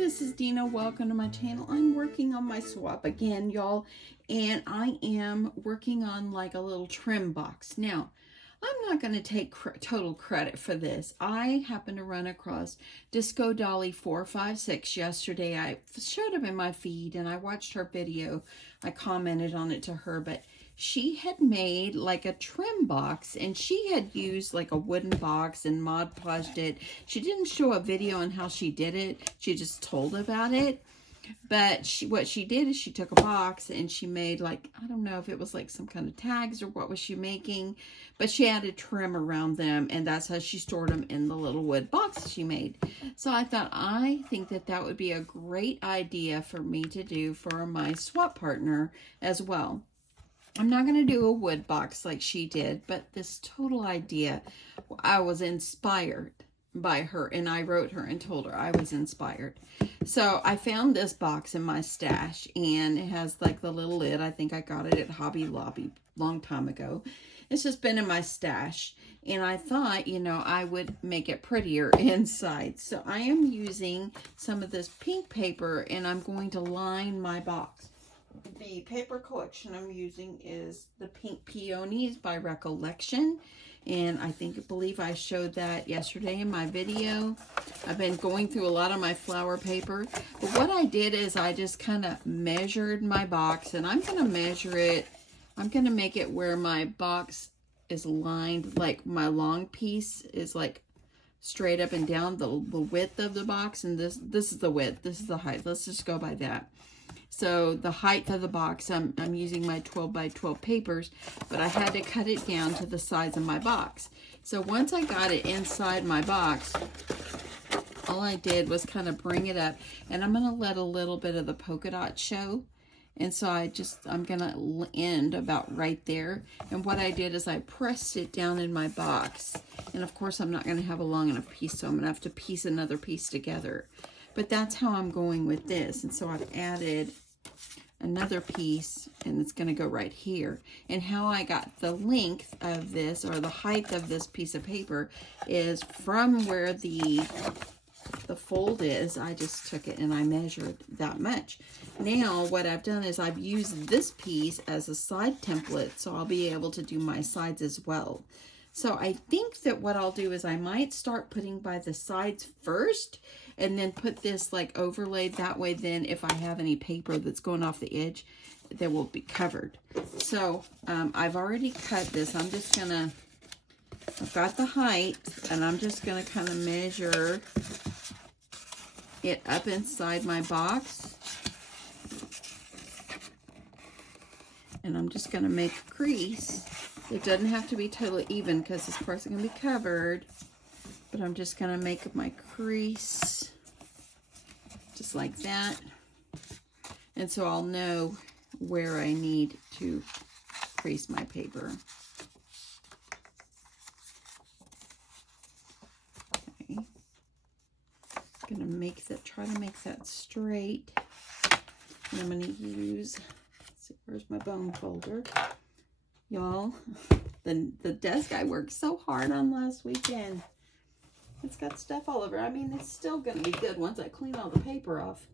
this is Deanna. Welcome to my channel. I'm working on my swap again, y'all, and I am working on like a little trim box. Now, I'm not going to take total credit for this. I happened to run across Disco Dolly 456 yesterday. I showed up in my feed and I watched her video. I commented on it to her, but she had made like a trim box, and she had used like a wooden box and Mod Podged it. She didn't show a video on how she did it. She just told about it. But what she did is she took a box and she made like, I don't know if it was like some kind of tags or what was she making, but she added trim around them, and that's how she stored them in the little wood box she made. So I think that would be a great idea for me to do for my swap partner as well. I'm not going to do a wood box like she did, but this total idea, I was inspired by her, and I wrote her and told her I was inspired. So I found this box in my stash, and it has like the little lid. I think I got it at Hobby Lobby a long time ago. It's just been in my stash, and I thought, you know, I would make it prettier inside. So I am using some of this pink paper, and I'm going to line my box. The paper collection I'm using is the Pink Peonies by Recollection, and I believe I showed that yesterday in my video. I've been going through a lot of my flower paper, but what I did is I just kind of measured my box, and I'm going to measure it. I'm going to make it where my box is lined, like my long piece is like straight up and down the width of the box, and this is the width, this is the height. Let's just go by that. So the height of the box, I'm using my 12 by 12 papers, but I had to cut it down to the size of my box. So once I got it inside my box, all I did was kind of bring it up, and I'm going to let a little bit of the polka dot show. And so I'm going to end about right there. And what I did is I pressed it down in my box. And of course, I'm not going to have a long enough piece, so I'm going to have to piece another piece together. But that's how I'm going with this. And so I've added another piece, and it's going to go right here. And how I got the length of this, or the height of this piece of paper, is from where the fold is. I just took it and I measured that much. Now what I've done is I've used this piece as a side template, so I'll be able to do my sides as well. So I think that what I'll do is I might start putting by the sides first, and then put this like overlaid. That way then if I have any paper that's going off the edge, they will be covered. So I've already cut this. I've got the height, and I'm just gonna kind of measure it up inside my box. And I'm just gonna make a crease. It doesn't have to be totally even because this part's gonna be covered, but I'm just gonna make my crease just like that. And so I'll know where I need to crease my paper. Okay. Gonna try to make that straight. And I'm gonna use, let's see, where's my bone folder? Y'all, the desk I worked so hard on last weekend, it's got stuff all over. I mean, it's still gonna be good once I clean all the paper off.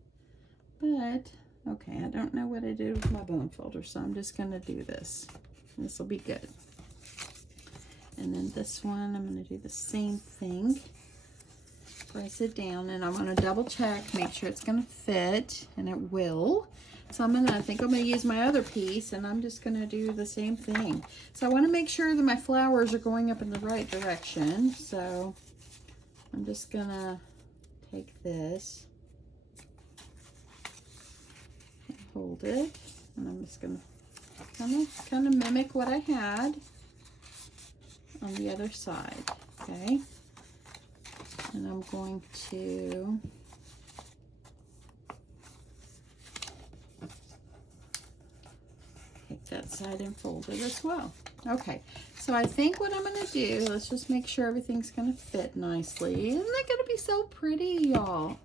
But, okay, I don't know what I did with my bone folder, so I'm just gonna do this. This will be good. And then this one, I'm gonna do the same thing. Press it down, and I'm gonna double check, make sure it's gonna fit, and it will. So I think I'm gonna use my other piece, and I'm just gonna do the same thing. So I wanna make sure that my flowers are going up in the right direction. So I'm just gonna take this and hold it, and I'm just gonna kind of mimic what I had on the other side, okay? And I'm going to take that side and fold it as well. Okay, so I think what I'm going to do, let's just make sure everything's going to fit nicely. Isn't that going to be so pretty, y'all?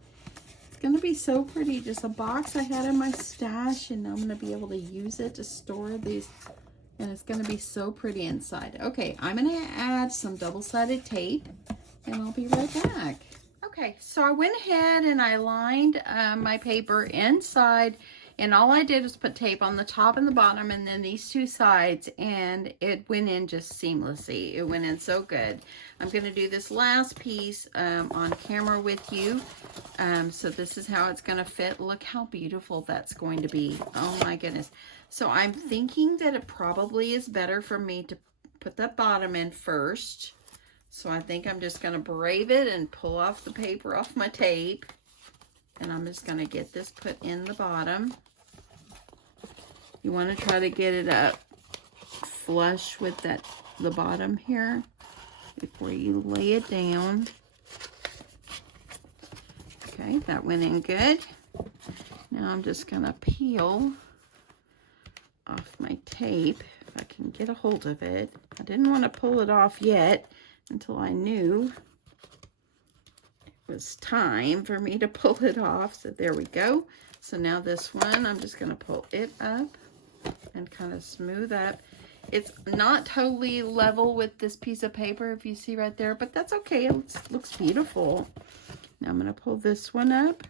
It's going to be so pretty. Just a box I had in my stash, and I'm going to be able to use it to store these, and it's going to be so pretty inside. Okay, I'm going to add some double-sided tape, and I'll be right back. Okay, so I went ahead and I lined my paper inside, and all I did was put tape on the top and the bottom and then these two sides, and it went in just seamlessly. It went in so good. I'm going to do this last piece on camera with you. So this is how it's going to fit. Look how beautiful that's going to be. Oh my goodness. So I'm thinking that it probably is better for me to put that bottom in first. So I think I'm just going to brave it and pull off the paper off my tape. And I'm just going to get this put in the bottom. You want to try to get it up flush with the bottom here before you lay it down. Okay, that went in good. Now I'm just going to peel off my tape if I can get a hold of it. I didn't want to pull it off yet until I knew it was time for me to pull it off. So there we go. So now this one, I'm just going to pull it up and kind of smooth up. It's not totally level with this piece of paper, if you see right there, but that's okay. It looks beautiful. Now I'm going to pull this one up.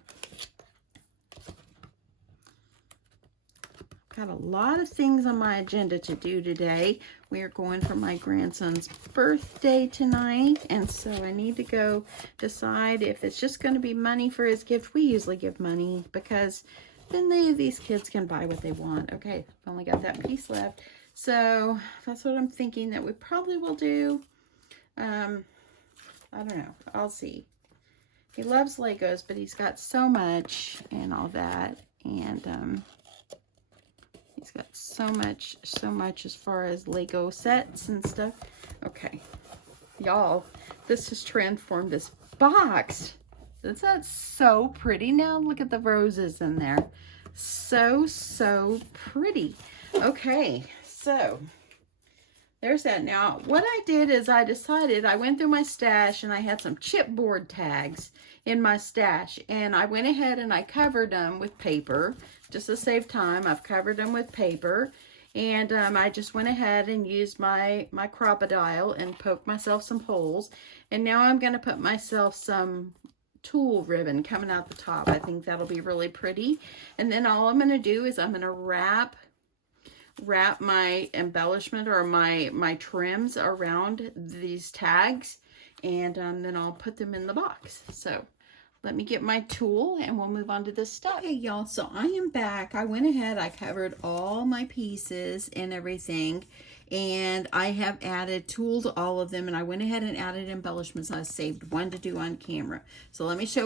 Got a lot of things on my agenda to do today. We are going for my grandson's birthday tonight, and so I need to go decide if it's just going to be money for his gift. We usually give money because then these kids can buy what they want. Okay, I've only got that piece left. So that's what I'm thinking that we probably will do. I don't know. I'll see. He loves Legos, but he's got so much and all that. And he's got so much as far as Lego sets and stuff. Okay, y'all, this has transformed this box. Isn't that so pretty? Now look at the roses in there. So pretty. Okay, so there's that. Now, what I did is I decided, I went through my stash and I had some chipboard tags in my stash, and I went ahead and I covered them with paper just to save time. I've covered them with paper, and I just went ahead and used my crocodile and poked myself some holes. And now I'm going to put myself some tulle ribbon coming out the top. I think that'll be really pretty. And then all I'm going to do is I'm going to wrap my embellishment or my trims around these tags, and then I'll put them in the box. So let me get my tool and we'll move on to this stuff. Hey y'all, so I am back. I went ahead, I covered all my pieces and everything, and I have added tulle to all of them, and I went ahead and added embellishments. I saved one to do on camera. So let me show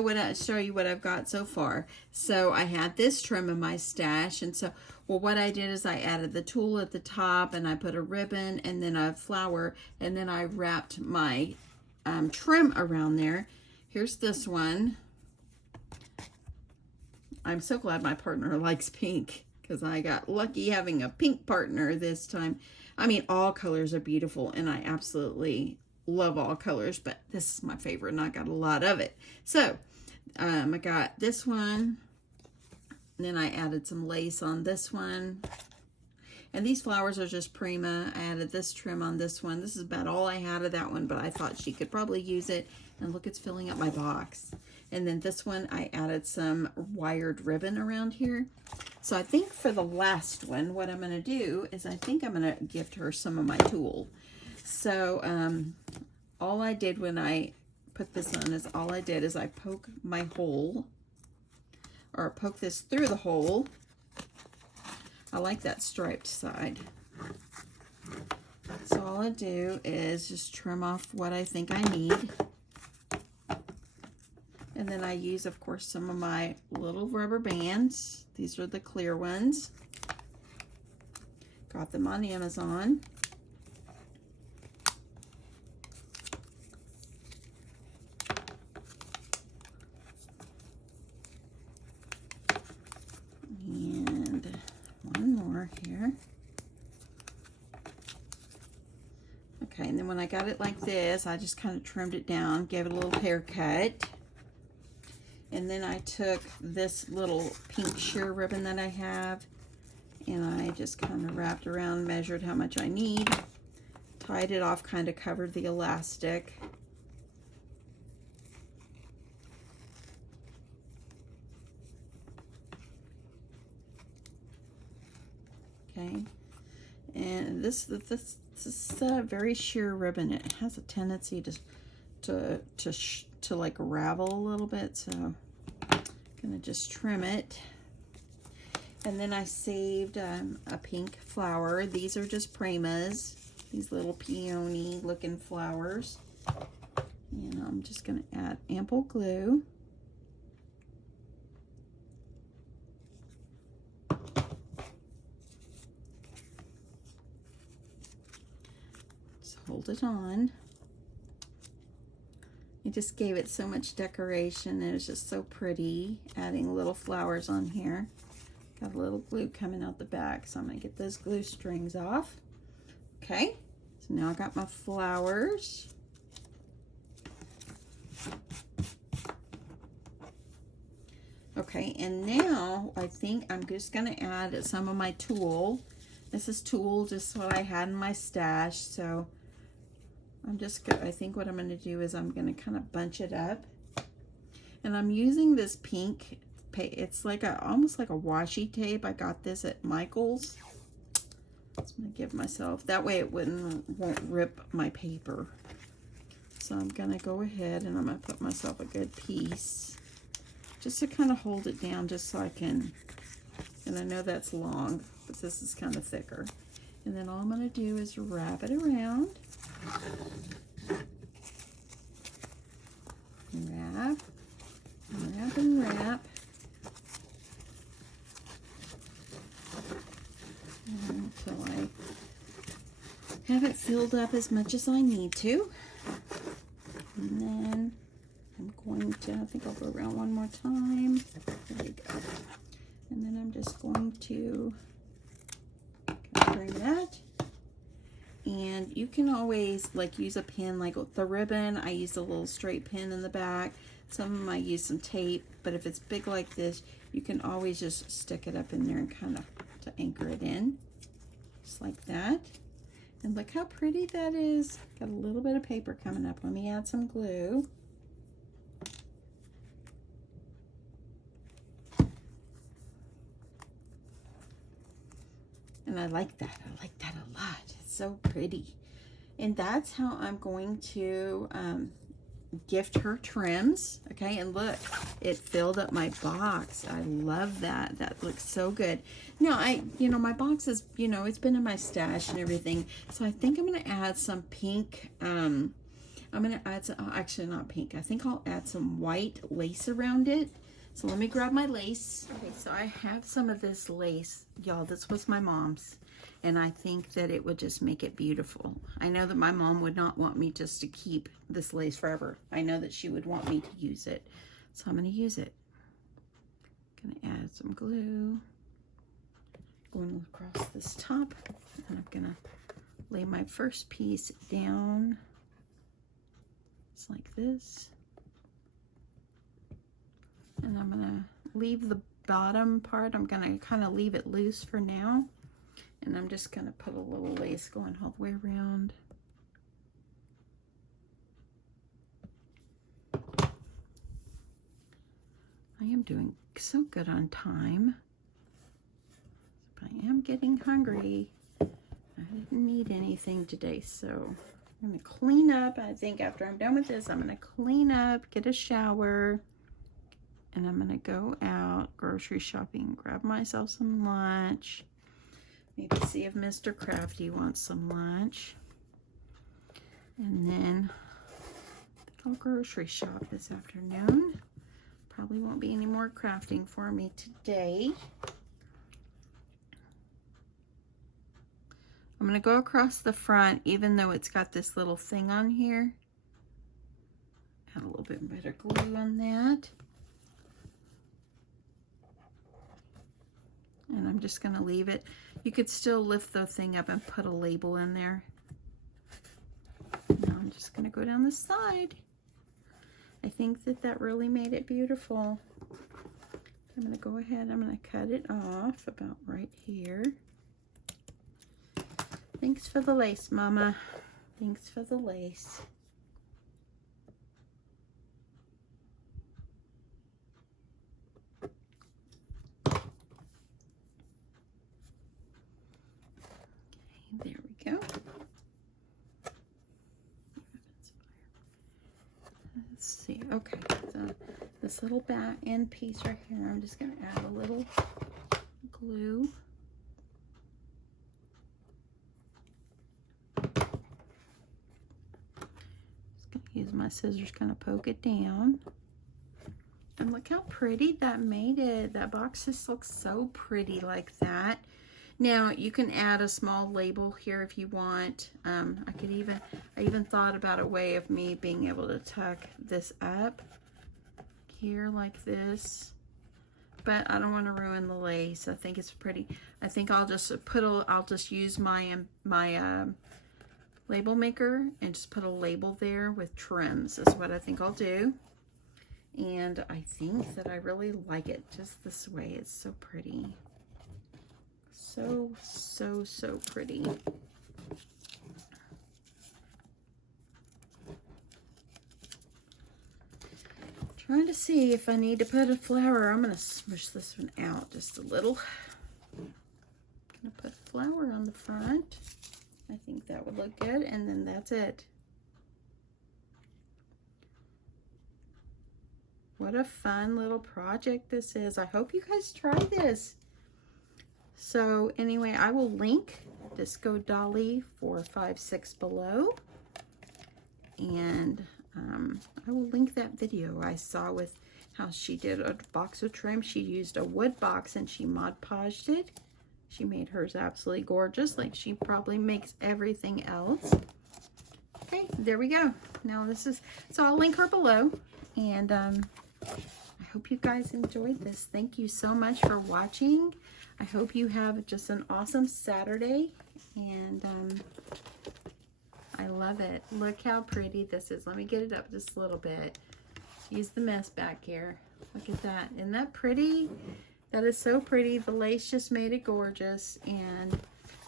you what I've got so far. So I had this trim in my stash, and so what I did is I added the tulle at the top, and I put a ribbon and then a flower, and then I wrapped my trim around there. Here's this one. I'm so glad my partner likes pink, because I got lucky having a pink partner this time. I mean, all colors are beautiful, and I absolutely love all colors, but this is my favorite, and I got a lot of it. So I got this one, and then I added some lace on this one. And these flowers are just prima. I added this trim on this one. This is about all I had of that one, but I thought she could probably use it. And look, it's filling up my box. And then this one, I added some wired ribbon around here. So I think for the last one, what I'm going to do is I think I'm going to gift her some of my tulle. So all I did when I put this on is I poke my hole, or poke this through the hole. I like that striped side. So all I do is just trim off what I think I need. And then I use, of course, some of my little rubber bands. These are the clear ones. Got them on Amazon. And one more here. Okay, and then when I got it like this, I just kind of trimmed it down, gave it a little haircut. And then I took this little pink sheer ribbon that I have, and I just kind of wrapped around, measured how much I need, tied it off, kind of covered the elastic. okay? And this is very sheer ribbon. It has a tendency to like ravel a little bit, so I'm gonna just trim it. And then I saved a pink flower. These are just primas, these little peony looking flowers. And I'm just gonna add ample glue. Just hold it on. I just gave it so much decoration. It was just so pretty, adding little flowers on here. Got a little glue coming out the back, so I'm gonna get those glue strings off. Okay, so now I got my flowers. Okay, and now I think I'm just gonna add some of my tulle. This is tulle, just what I had in my stash, so I think what I'm gonna do is I'm gonna kind of bunch it up. And I'm using this pink, it's like almost like a washi tape. I got this at Michael's. So I'm gonna give myself, that way it won't rip my paper. So I'm gonna go ahead and I'm gonna put myself a good piece, just to kind of hold it down, just so I can, and I know that's long, but this is kind of thicker. And then all I'm gonna do is wrap it around. Wrap, wrap, and wrap. Until I have it filled up as much as I need to. And then I'm going to, I think I'll go around one more time. There we go. And then I'm just going to bring that. And you can always like use a pin, like with the ribbon, I use a little straight pin in the back. Some of them I use some tape, but if it's big like this, you can always just stick it up in there and kind of to anchor it in, just like that. And look how pretty that is. Got a little bit of paper coming up. Let me add some glue. And I like that. I like that a lot. It's so pretty. And that's how I'm going to gift her trims. Okay, and look, it filled up my box. I love that. That looks so good. Now, my box is, it's been in my stash and everything. So I think I'm going to add some pink. I'm going to add some, actually not pink. I think I'll add some white lace around it. So let me grab my lace. Okay, so I have some of this lace. Y'all, this was my mom's. And I think that it would just make it beautiful. I know that my mom would not want me just to keep this lace forever. I know that she would want me to use it. So I'm going to use it. Going to add some glue. Going across this top. And I'm going to lay my first piece down. Just like this. And I'm going to leave the bottom part. I'm going to kind of leave it loose for now. And I'm just going to put a little lace going all the way around. I am doing so good on time. But I am getting hungry. I didn't eat anything today, so I'm going to clean up. I think after I'm done with this, I'm going to clean up, get a shower, and I'm going to go out grocery shopping, grab myself some lunch. Maybe see if Mr. Crafty wants some lunch. And then I'll grocery shop this afternoon. Probably won't be any more crafting for me today. I'm going to go across the front, even though it's got this little thing on here. Add a little bit better glue on that. And I'm just going to leave it. You could still lift the thing up and put a label in there. Now I'm just going to go down the side. I think that really made it beautiful. I'm going to go ahead, I'm going to cut it off about right here. Thanks for the lace, Mama. Thanks for the lace. Okay, so this little back end piece right here, I'm just going to add a little glue. Just going to use my scissors, kind of poke it down. And look how pretty that made it. That box just looks so pretty like that. Now you can add a small label here if you want. I even thought about a way of me being able to tuck this up here like this, but I don't want to ruin the lace. I think it's pretty. I think I'll just use my label maker and just put a label there with trims is what I think I'll do. And I think that I really like it just this way. It's so pretty. So, so, so pretty. Trying to see if I need to put a flower. I'm going to smush this one out just a little. I'm going to put a flower on the front. I think that would look good. And then that's it. What a fun little project this is. I hope you guys try this. So anyway, I will link Disco Dolly 456 below. And I will link that video I saw with how she did a box of trim. She used a wood box and she Mod Podged it. She made hers absolutely gorgeous, like she probably makes everything else. Okay, there we go. Now so I'll link her below. And I hope you guys enjoyed this. Thank you so much for watching. I hope you have just an awesome Saturday. And I love it. Look how pretty this is. Let me get it up just a little bit. Use the mess back here. Look at that. Isn't that pretty? That is so pretty. The lace just made it gorgeous. And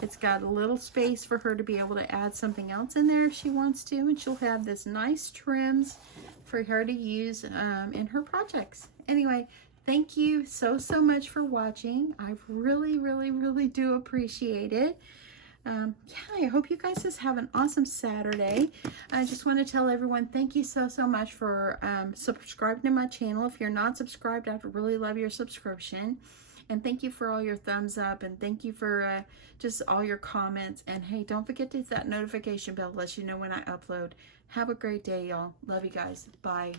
it's got a little space for her to be able to add something else in there if she wants to. And she'll have this nice trims for her to use in her projects. Anyway, thank you so much for watching. I really, really, really do appreciate it. Yeah, I hope you guys just have an awesome Saturday. I just want to tell everyone thank you so much for subscribing to my channel. If you're not subscribed, I'd really love your subscription. And thank you for all your thumbs up, and thank you for just all your comments. And hey, don't forget to hit that notification bell to let you know when I upload. Have a great day, y'all. Love you guys. Bye.